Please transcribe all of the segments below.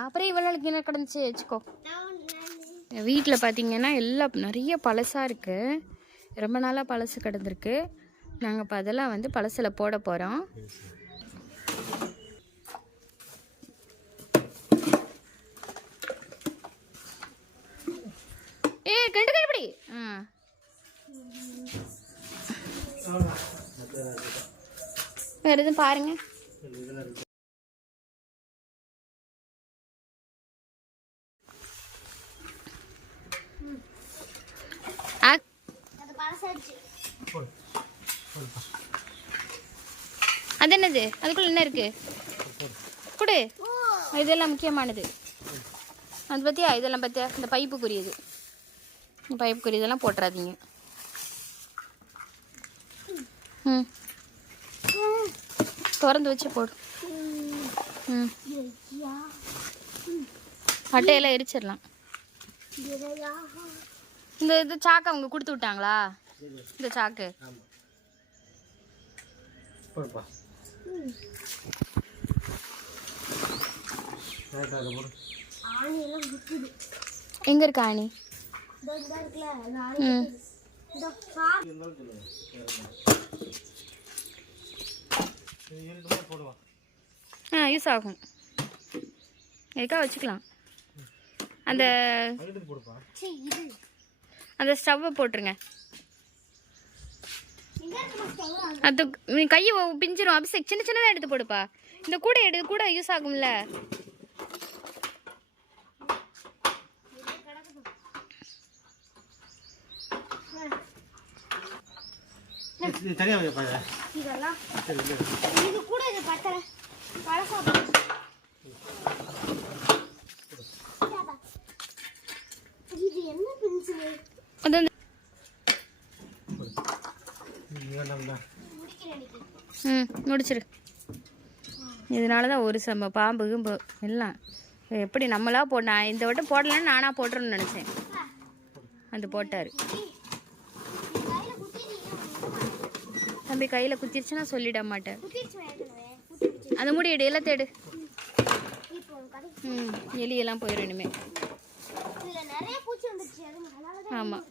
அப்புறம் இவ்வளோ நாளைக்கு என்ன கிடந்துச்சு வச்சுக்கோ. வீட்டில் பார்த்தீங்கன்னா எல்லாம் நிறைய பழசாக இருக்குது ரொம்ப நாளாக பழசு கிடந்திருக்கு. நாங்கள் இப்போ அதெல்லாம் வந்து பழசில் போட போகிறோம் ஏ கண்டு கைப்பிடி ஆ. வேறு எதுவும் பாருங்க. என்னது? அதுக்குள்ள என்ன இருக்கு? கொடு. இதெல்லாம் முக்கியமானது. அது பத்தியா? இதெல்லாம் பத்தியா? இந்த பைப்புக்குரியது. இந்த பைப்புக்குரியதெல்லாம் போட்டுறாதீங்க. ம். திறந்து வச்சு போடு. ம். அட்டையெல்லாம் எரிச்சிடலாம். இந்த இது சாக்கு அவங்க கொடுத்து விட்டாங்களா? இந்த சாக்கு. எங்க எங்கே இருக்கு ஆணி ஆ யூஸ் ஆகும். எதுக்காக வச்சுக்கலாம்? அந்த அந்த ஸ்டவ்வை போட்டுருங்க. அது நீ கையை பிஞ்சிரும். அபிஷேக் சின்ன சின்னதாக எடுத்து போடுப்பா. இந்த கூடை எடு கூட யூஸ் ஆகும்ல. இதெல்லாம்? இது. கூட இது பத்தல. பழசா போச்சு. இந்தாப்பா. இது என்ன பென்சில் அது வந்து இது வேண்டாம்டா முடிக்கிறேன் இன்னைக்கு. ம் முடிச்சிரு. இதனால தான் ஒரு சம பாம்பு கிம்பு எல்லாம். எப்படி நம்மளா போ நான் இந்த வட்டம் போடலன்னு நானாக போட்டுருன்னு நினச்சேன். அது போட்டார். தம்பி கையில் குத்திருச்சுன்னா சொல்லிட மாட்டேன். அதை அந்த முடி எடு எல்லாம் தேடு ம் எலியெல்லாம் போயிடும் இனிமே. ஆமாம்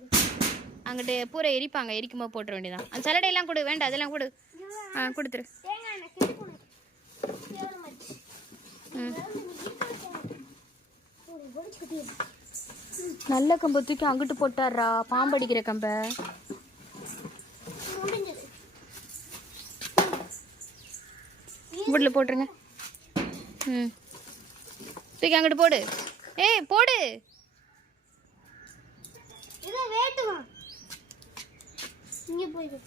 அங்கிட்டு பூரை எரிப்பாங்க எரிக்கும்போது போட்டுற வேண்டியதான் அந்த சலடையெல்லாம் கொடு வேண்டாம் அதெல்லாம் கொடு. ஆ கொடுத்துரு. நல்ல கம்பை தூக்கி அங்கிட்டு போட்டாரா பாம்படிக்கிற கம்பை. வீட்டில் போட்டுருங்க. ம். தூக்கி அங்கிட்டு போடு. ஏய் போடு. இதை இங்க போய் வை.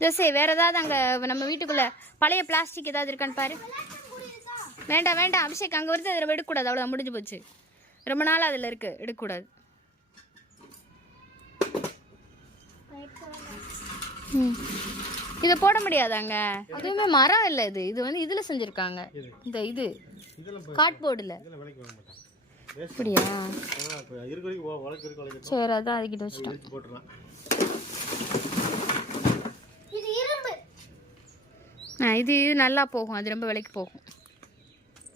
ஜோசே வேற ஏதாவது அங்கே நம்ம வீட்டுக்குள்ள பழைய பிளாஸ்டிக் ஏதாவது இருக்கான்னு பாரு. வேண்டாம் வேண்டாம். அபிஷேக் அங்கே வருது அதில் எடுக்கக்கூடாது. அவ்வளோதான் முடிஞ்சு போச்சு. ரொம்ப நாள் அதில் இருக்கு எடுக்கக்கூடாது. ம். இதை போட முடியாதாங்க? அதுவுமே மரம் இல்லை இது. இது வந்து இதில் செஞ்சுருக்காங்க. இந்த இது. கார்ட்போர்டில் அப்படியா? சரி அதான் அதுக்கிட்ட வச்சுட்டோம் எடுத்து போட்டுடலாம் இது இரும்பு ஆ இது இது நல்லா போகும். அது ரொம்ப விலைக்கு போகும்.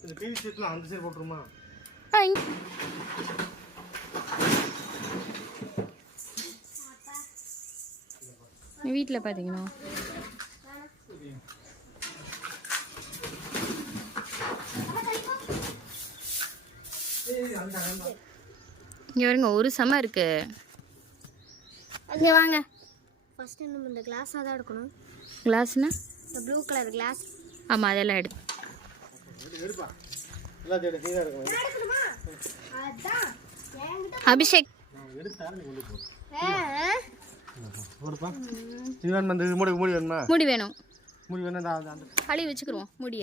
இந்த பிவி சீட்லாம் அந்த சைடு போட்டுருமா? ஆ இங்க. வீட்டில் பார்த்தீங்கன்னா இங்கே வருங்க ஒரு செம இருக்கு. இங்கே வாங்க. ஃபர்ஸ்ட் நம்ம இந்த கிளாஸாக தான் எடுக்கணும். கிளாஸ்னா ப்ளூ கலர் கிளாஸ் ஆமாம் அதெல்லாம் எடு எடுப்பா. எல்லாத்தையும் எடுத்து அபிஷேக் மூடி மூடி வேணுமா? களி வச்சுக்கிருவோம் முடிய.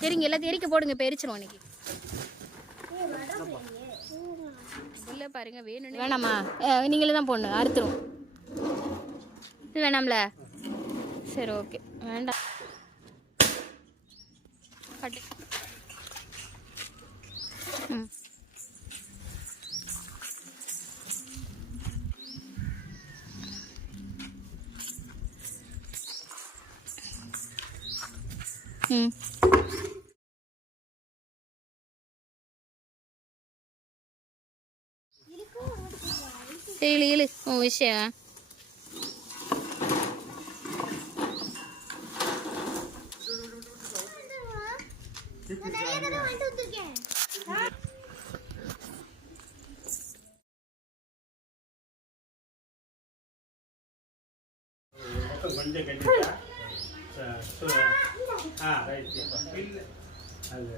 சரிங்க எல்லாத்தையும் எரிக்க போடுங்க இப்போ எரிச்சிருவோம் இன்னைக்கு. இல்லை பாருங்க வேணும்? வேணாமா நீங்களே தான் போடணும் அறுத்துரும் இது வேணாம்ல? சரி ஓகே. വേണ്ട. കട്ടി. ഓ വിഷയാ. வந்திருக்கேன். கொஞ்சம் கட்டிட்டா? சு- ஆ ரைட் இல்லை. அது.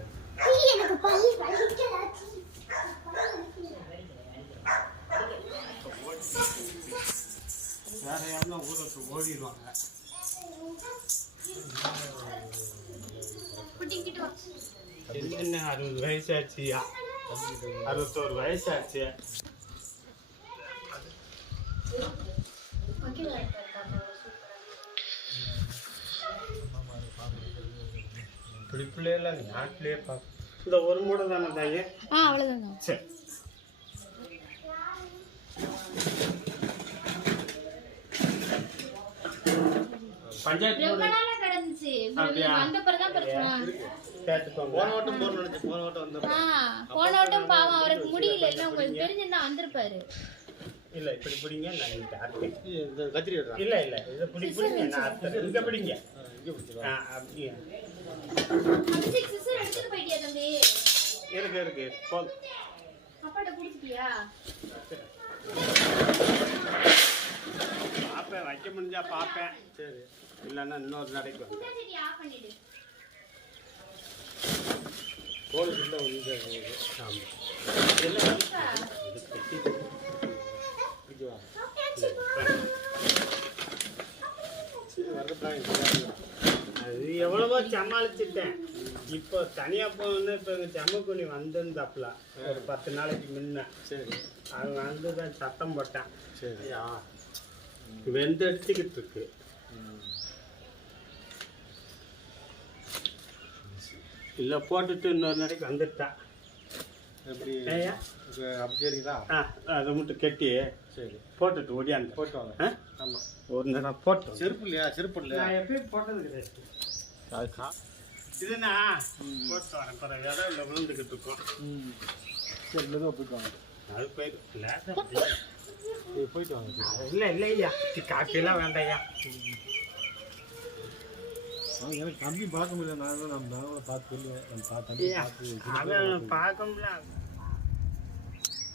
வேற யாருன்னா ஊரை விட்டு ஓடிடுவாங்க. என்ன அறுபது வயசாச்சியா அறுபத்தோரு வயசாச்சு. இப்படி பிள்ளைலாம் நாட்டிலே பார்க்க இந்த ஒரு மூடை தானே தாயே? ஆ சரி. பஞ்சாயத்து வந்த பிறகுதான் பிரச்சனை. போன வட்டம் போன வட்டம் வந்து போன வட்டம் பாவம் அவருக்கு முடியல. இல்லை உங்களுக்கு தெரிஞ்சிருந்தா வந்திருப்பாரு. இல்ல இப்படி பிடிங்க நான் இந்த கத்திரி இல்ல இல்ல இதை பிடி பிடிங்க நான் அறுத்தேன் இங்க பிடிங்க. இங்கே பிடிச்சிடலாம் ஆ, அப்படியே. அபிஷேக் சிஸ்டர் எடுத்துட்டு போயிட்டியா தம்பி? இருக்கு இருக்கு. போதும். அப்பாட்ட குடிச்சிட்டியா வைக்க முடிஞ்சா பார்ப்பேன். சரி. இல்லைன்னா இன்னொரு நடைக்கு வந்து இல்லை வந்து ஆமாம் அது எவ்வளவோ சமாளிச்சுட்டேன். இப்போ தனியா போகணும்னு இப்போ எங்கள் செம்மக்குனி வந்திருந்தாப்புல ஒரு பத்து நாளைக்கு முன்ன. சரி. அது வந்து தான் சத்தம் போட்டான். சரி. ஐயா வெந்தடிச்சுக்கிட்டு இருக்கு. இல்லை போட்டுட்டு இன்னொரு நாளைக்கு வந்துட்டான் எப்படி? ஏய்யா? இப்போ அப்படி சரிங்களா ஆ அதை மட்டும் கட்டி சரி. போட்டுட்டு ஓடியாந்து. போட்டு வாங்க? ஆமாம் ஒரு நேரம் போட்டு. செருப்பு இல்லையா? செருப்பு இல்லையா? நான் எப்பயும் போட்டது கிடையாது இதுனா? போட்டு வரேன். பிறகு இடம் இல்லை விழுந்துக்கிட்டு இருக்கோம். ம். சரி போயிட்டு அது போயிடும் போயிட்டு வாங்க இல்லை இல்லை ஐயா. காப்பிலாம் வேண்டாம் ஐயா. எனக்கு தம்பி பார்க்க முடியல. நான் தான் நம்ம நாங்களும் பார்த்து சொல்லுவேன் நம்ம பா தம்பி ஐயா பார்த்து அவன் பார்க்க முடியல.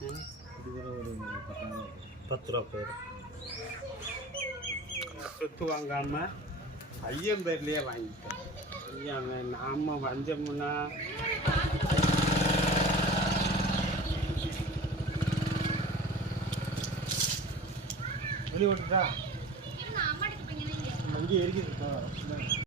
ம், இது கூட ஒரு பத்து ரூபா போயிடும். சொத்து வாங்காம ஐயன் பேர்லயே வாங்கிட்டேன். ஐயா அவன் நாம வந்தோம்னா வெளியே போய் அங்கேயே இருக்குது